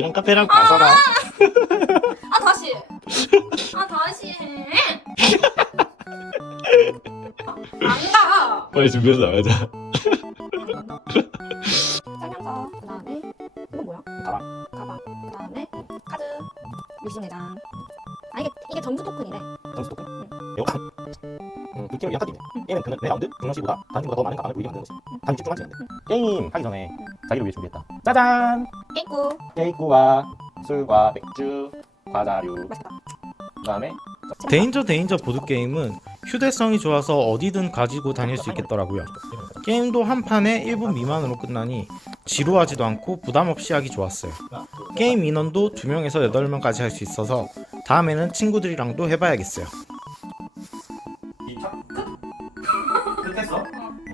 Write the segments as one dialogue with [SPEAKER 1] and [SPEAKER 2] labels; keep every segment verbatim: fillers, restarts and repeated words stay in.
[SPEAKER 1] 밥이랑 카페랑 가서라.
[SPEAKER 2] 아 다시. 아 다시 해. 안 가.
[SPEAKER 1] 빨리 준비해서 나가자.
[SPEAKER 2] 설명서 그다음에 이건 뭐야?
[SPEAKER 1] 가방.
[SPEAKER 2] 가방 그다음에 카드 유심내장. 아 이게 이게 점수 토큰이래.
[SPEAKER 1] 점수 토큰. 이거 강. 음, 그 게임을 약간 게임은 그 내 라운드 동영 씨보다 다른 씨보다 더 많은 가방을 보이게 만드는 거지. 단위 집중하지 않는데. 게임 하기 전에 자기를 위해 준비했다. 짜잔.
[SPEAKER 2] 깨꾸.
[SPEAKER 1] 케이크와 술과 맥주, 과자류.
[SPEAKER 2] 맛있다.
[SPEAKER 1] 그다음에
[SPEAKER 3] 데인저 데인저 보드게임은 휴대성이 좋아서 어디든 가지고 다닐 수 있겠더라고요. 게임도 한 판에 일 분 미만으로 끝나니 지루하지도 않고 부담 없이 하기 좋았어요. 게임 인원도 두 명에서 여덟 명까지 할 수 있어서 다음에는 친구들이랑도 해봐야겠어요.
[SPEAKER 1] 이차 끝. 끝했어?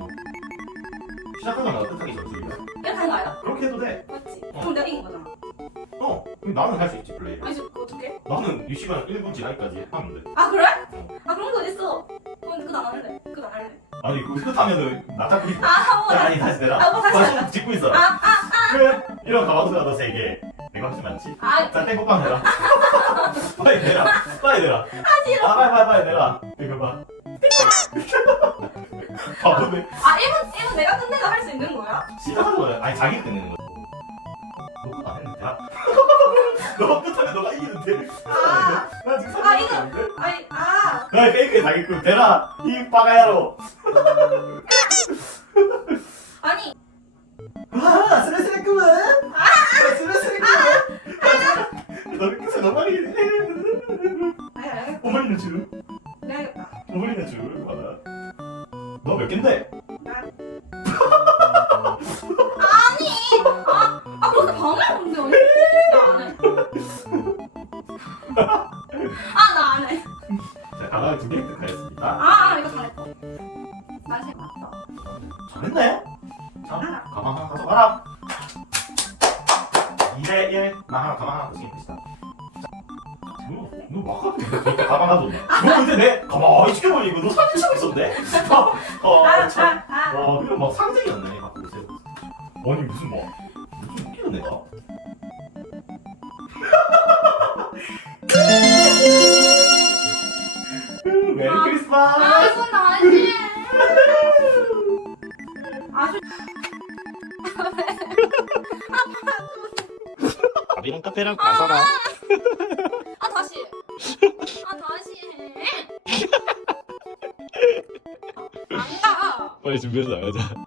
[SPEAKER 1] 시작한 건 끝하기 전술이야.
[SPEAKER 2] 이렇게 하는 거 아니야?
[SPEAKER 1] 그렇게 해도 돼.
[SPEAKER 2] 맞지?
[SPEAKER 1] 어.
[SPEAKER 2] 그럼 내가 이긴 거잖아.
[SPEAKER 1] 어. 나는 할 수 있지 플레이.
[SPEAKER 2] 아니 그거 어떡해?
[SPEAKER 1] 나는 이 시간 일 분 지나기까지 하면 돼.
[SPEAKER 2] 아 그래? 아 그런 거 어딨어? 그건 그거 안 할래. 그거 안 할래.
[SPEAKER 1] 아니 그거 끝하면은 나 잡고 있.
[SPEAKER 2] 아 뭐.
[SPEAKER 1] 아니 다시 내라.
[SPEAKER 2] 아, 뭐 다시
[SPEAKER 1] 다시
[SPEAKER 2] 하자.
[SPEAKER 1] 짚고 있어.
[SPEAKER 2] 아 아.
[SPEAKER 1] 끝. 이런 가방수가 너 세 개. 내가 훨씬 많지?
[SPEAKER 2] 아,
[SPEAKER 1] 자 땡곡빵 내라. 빨리 내라. 빨리 내라.
[SPEAKER 2] 아 싫어.
[SPEAKER 1] 아 빨리 빨리 빨리 내라. 이거 봐. 바보네.
[SPEAKER 2] 아 일 분 일 분 내가 끝내도 할 수 있는 거야?
[SPEAKER 1] 시작하는 거야. 아니 자기 끝내는 거야. 너 끝 안 했는데. 너 끝하면 너가 이기는데.
[SPEAKER 2] 아.
[SPEAKER 1] 나 지금
[SPEAKER 2] 아, 이거-
[SPEAKER 1] 삼
[SPEAKER 2] 아니 아.
[SPEAKER 1] 너의 페이크에 자기 끝 대라. 이 빠가야로.
[SPEAKER 2] 아니
[SPEAKER 1] 아 쓰레쓰레꾸만. 아 쓰레쓰레꾸만. 너의 끝을 너무 많이 해.
[SPEAKER 2] 아니 아니
[SPEAKER 1] 어머니는 줄.
[SPEAKER 2] 내야겠다.
[SPEAKER 1] 어머니는 줄. 봐라. 너 몇 갠데?
[SPEAKER 2] 아니 아, 아 그렇게 방해를 근데 언니 나안 해. 아 나 안 해.
[SPEAKER 1] 자 가방을 두개 획득하였습니다.
[SPEAKER 2] 아, 아 이거 잘했다. 난 생각났다.
[SPEAKER 1] 잘했네. 자 가방 하나 가져가라. 이 대 일. 나 하나 가방 하나 더쓰겠다 너, 너 막았네. 그러니까 가방 하나 줬나? 너 근데 내 가만히 지켜보니 이거 너 사진 찍고 있었네? 어,
[SPEAKER 2] 아,
[SPEAKER 1] 참.
[SPEAKER 2] 아, 아.
[SPEAKER 1] 와, 그냥 막 상징이었네. 갖고 오세요. 아니, 무슨 막, 무슨 웃기는 애가. 메리
[SPEAKER 2] 아,
[SPEAKER 1] 크리스마스!
[SPEAKER 2] 아, 이건 나지. 아주
[SPEAKER 1] 밥이랑 카페랑 가서라.
[SPEAKER 2] 아 다시. 아 다시 해. 안 가.
[SPEAKER 1] 빨리 준비해서 나가자.